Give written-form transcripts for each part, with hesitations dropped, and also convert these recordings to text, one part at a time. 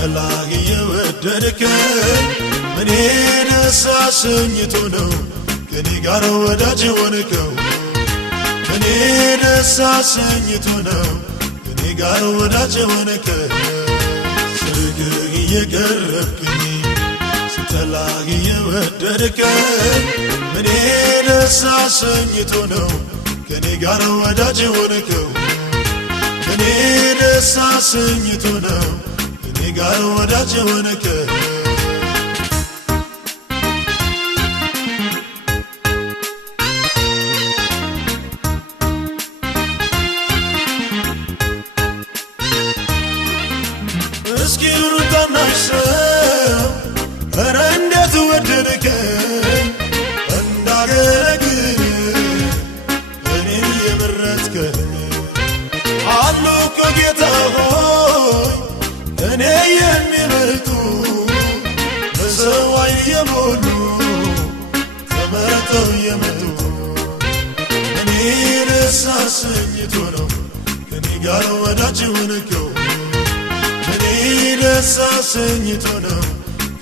ስትላጊ የወደድከኝ እኔ ደስ አሰኝቶ ነው ከኔ ጋር ወዳጅ ሆንከው እኔ ደስ አሰኝቶ ነው ከኔ ጋር ወዳጅ ሆንከው ስርግህ እየቀረብክኝ ስትላጊ የወደድከኝ እኔ ደስ አሰኝቶ ነው ከኔ ጋር ወዳጅ ሆንከው እኔ ደስ አሰኝቶ ነው ከኔ ጋር ወዳጅ ሆንከው እስኪ ሩታናሽ ሰው ኧረ እንዴት ወደድከኝ እንዳገለግል እኔን የመረጥከኝ አሉ እኮ ጌታ ሆይ እኔ የሚበልጡ በሰው ዓይን የሞሉ ተመርጠው የመጡ እኔ ደስ አሰኝቶ ነው ከኔ ጋር ወዳጅ ሆንከው እኔ ደስ አሰኝቶ ነው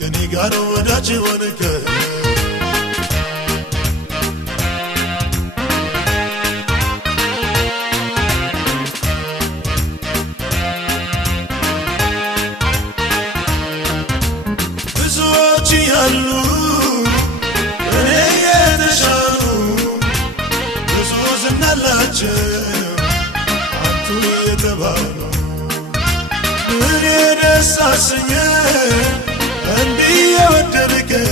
ከኔ ጋር ወዳጅ ሆንከው ብዙዎች ያሉ እኔ የተሻሉ ብዙ ዝና አላቸው አንቱ የተባሉ እኔ ደስ አሰኘኝ እንዲህ የወደድከኝ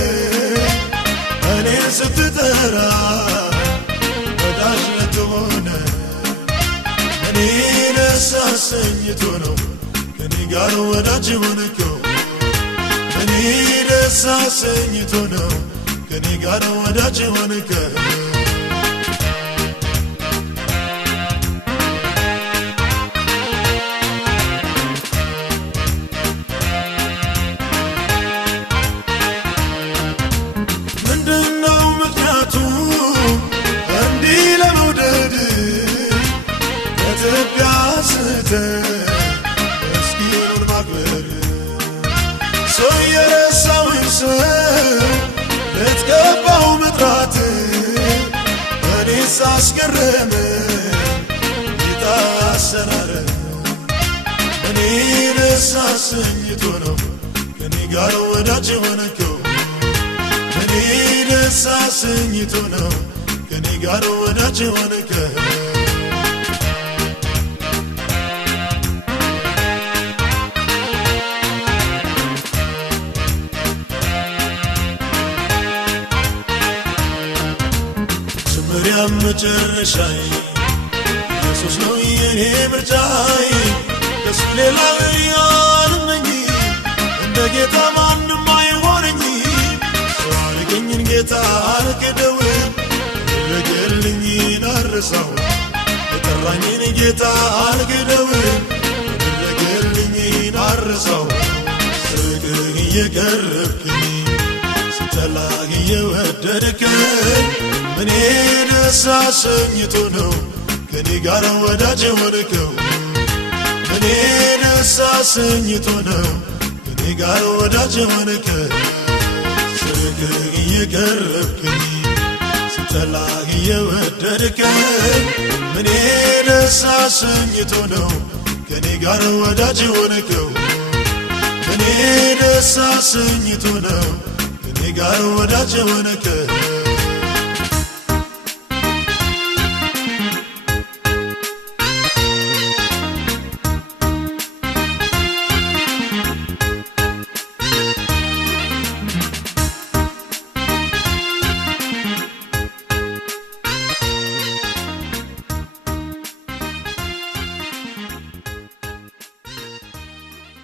እኔን ስትጠራ ወዳጅ ልትሆነ እኔ ደስ አሰኝቶ ነው ከኔ ጋር ወዳጅ ሆንከው እኔ ደስ አሰኝቶ ነው ከኔ ጋር ወዳጅ ሆንከው ምንድነው ምክንያቱ እንዲህ ለመውደድ ከኢትዮጵያ ስተህ ምስኪኑን ማክበር ሰው የረሳውን ሰው ልትገባው መጥራት እኔስ አስገረመኝ ጌታ አሰራር እኔ ደስ አሰኝቶ ነው ከኔ ጋር ወዳጅ ሆንከው እኔ ደስ አሰኝቶ ነው ከኔ ጋር ወዳጅ ሆንከው ጀመሪያም መጨረሻዬ ኢየሱስ ነው የኔ ምርጫዬ ከሱ ሌላ ያልመኝ እንደ ጌታ ማንም አይሆነኝ ሰው አድርገኝን ጌታ አልክደው ያደረገልኝን አልረሳው የጠራኝን ጌታ አልክደው ያደረገልኝን አልረሳው ስርግህ እየቀረብክኝ ስትላጊ የወደድከኝ እኔ ደስ አሰኝቶ ነው ከኔ ጋር ወዳጅ ሆንከው እኔ ደስ አሰኝቶ ነው ከኔ ጋር ወዳጅ ሆንከው ስርግህ እየቀረብክኝ ስትላጊ የወደድከኝ እኔ ደስ አሰኝቶ ነው ከኔ ጋር ወዳጅ ሆንከው እኔ ደስ አሰኝቶ ነው ከኔ ጋር ወዳጅ ሆንከው